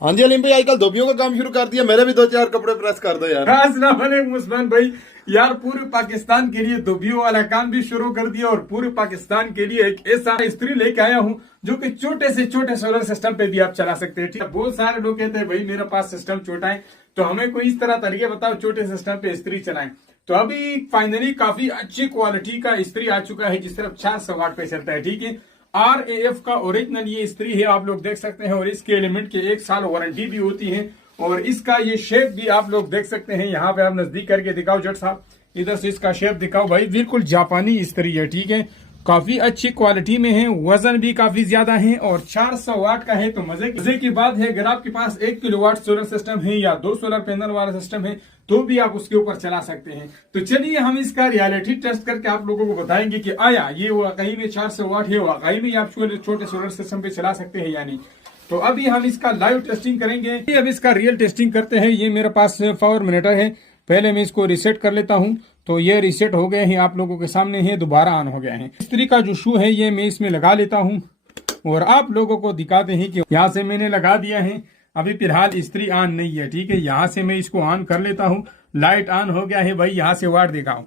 हाँ जी अलीम भाई, आजकल धोबियों का काम शुरू कर दिया। मेरे भी 2-4 कपड़े प्रेस कर दो यार। अस्सलाम वालेकुम उस्मान भाई। यार पूरे पाकिस्तान के लिए धोबियों वाला काम भी शुरू कर दिया और पूरे पाकिस्तान के लिए एक ऐसा इस्त्री लेके आया हूँ जो कि छोटे से छोटे सोलर सिस्टम पे भी आप चला सकते हैं। ठीक है, बहुत सारे लोग कहते हैं भाई मेरे पास सिस्टम छोटा है, तो हमें कोई इस तरह तरीके बताओ छोटे सिस्टम पे इस्त्री चलाएं। तो अभी फाइनली काफी अच्छी क्वालिटी का इस्त्री आ चुका है जिस सिर्फ 400 वाट पे चलता है। ठीक है, RAF का ओरिजिनल ये इस्त्री है, आप लोग देख सकते हैं, और इसके एलिमेंट के 1 साल वारंटी भी होती है। और इसका ये शेप भी आप लोग देख सकते हैं। यहाँ पे आप नजदीक करके दिखाओ जट साहब, इधर से इसका शेप दिखाओ भाई, बिल्कुल जापानी इस्त्री है। ठीक है, काफी अच्छी क्वालिटी में है, वजन भी काफी ज्यादा है और 400 वाट का है। तो मजे की बात है, अगर आपके पास 1 किलोवाट सोलर सिस्टम है या 2 सोलर पैनल वाला सिस्टम है तो भी आप उसके ऊपर चला सकते हैं। तो चलिए हम इसका रियलिटी टेस्ट करके आप लोगों को बताएंगे कि आया ये वाकई में 400 वाट है, वाकई में आप छोटे सोलर सिस्टम पे चला सकते हैं या नहीं। तो अभी हम इसका लाइव टेस्टिंग करेंगे। अब इसका रियल टेस्टिंग करते हैं। ये मेरे पास पावर मिनटर है, पहले मैं इसको रिसेट कर लेता हूं। तो ये रिसेट हो गए हैं, आप लोगों के सामने है, दोबारा ऑन हो गया है। इस्त्री का जो शू है ये मैं इसमें लगा लेता हूं और आप लोगों को दिखाते हैं कि यहाँ से मैंने लगा दिया है। अभी फिलहाल इस्त्री ऑन नहीं है। ठीक है, यहाँ से मैं इसको ऑन कर लेता हूँ। लाइट ऑन हो गया है भाई, यहाँ से वाट दिखाओ,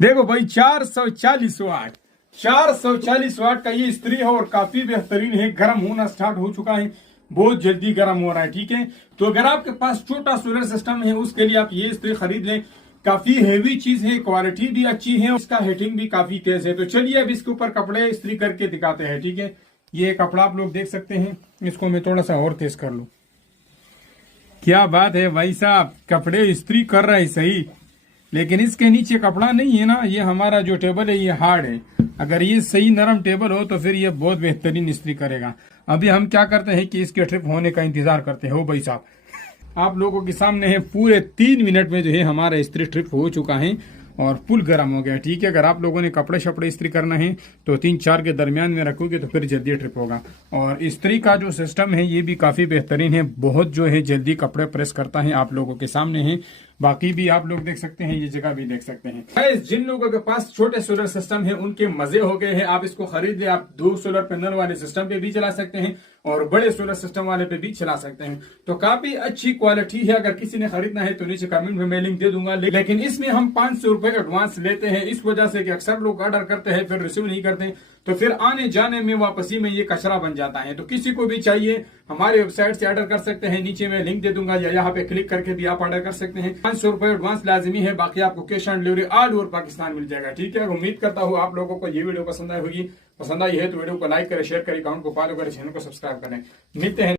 देखो भाई 440 वाट, 440 वाट का ये इस्त्री है और काफी बेहतरीन है। गर्म होना स्टार्ट हो चुका है, बहुत जल्दी गर्म हो रहा है। ठीक है, तो अगर आपके पास छोटा सोलर सिस्टम है उसके लिए आप ये इस्त्री खरीद लें। काफी हेवी चीज है, क्वालिटी भी अच्छी है, इसका हीटिंग भी काफी तेज है। तो चलिए अब इसके ऊपर कपड़े इस्त्री करके दिखाते हैं। ठीक है, ये कपड़ा आप लोग देख सकते हैं, इसको मैं थोड़ा सा और तेज कर लूं। क्या बात है भाई साहब, कपड़े इस्त्री कर रहे हैं सही, लेकिन इसके नीचे कपड़ा नहीं है ना। ये हमारा जो टेबल है ये हार्ड है, अगर ये सही नरम टेबल हो तो फिर ये बहुत बेहतरीन इस्त्री करेगा। अभी हम क्या करते हैं कि इसके ट्रिप होने का इंतजार करते हैं। हो भाई साहब, आप लोगों के सामने है, पूरे 3 मिनट में जो है हमारा इस्त्री ट्रिप हो चुका है और फुल गर्म हो गया। ठीक है, अगर आप लोगों ने कपड़े शपड़े इस्त्री करना है तो 3-4 के दरमियान में रखोगे तो फिर जल्दी ट्रिप होगा। और इस्त्री का जो सिस्टम है ये भी काफी बेहतरीन है, बहुत जो है जल्दी कपड़े प्रेस करता है, आप लोगों के सामने है। बाकी भी आप लोग देख सकते हैं, ये जगह भी देख सकते हैं। जिन लोगों के पास छोटे सोलर सिस्टम है उनके मजे हो गए हैं, आप इसको खरीद ले। आप 2 सोलर पैनल वाले सिस्टम पे भी चला सकते हैं और बड़े सोलर सिस्टम वाले पे भी चला सकते हैं। तो काफी अच्छी क्वालिटी है, अगर किसी ने खरीदना है तो नीचे कमेंट में मैं लिंक दे दूंगा। लेकिन इसमें हम 500 रुपए एडवांस लेते हैं, इस वजह से कि अक्सर लोग ऑर्डर करते हैं फिर रिसीव नहीं करते, तो फिर आने जाने में वापसी में ये कचरा बन जाता है। तो किसी को भी चाहिए हमारे वेबसाइट से ऑर्डर कर सकते हैं, नीचे मैं लिंक दे दूंगा या यहाँ पे क्लिक करके भी आप ऑर्डर कर सकते हैं। 500 रुपए एडवांस लाजमी है, बाकी आपको cash on delivery all over Pakistan मिल जाएगा। ठीक है, उम्मीद करता हूँ आप लोगों को ये वीडियो पसंद आई होगी। पसंद आई है तो वीडियो को लाइक करें, शेयर करें, अकाउंट को फॉलो करें, चैनल को सब्सक्राइब करें। मिलते हैं।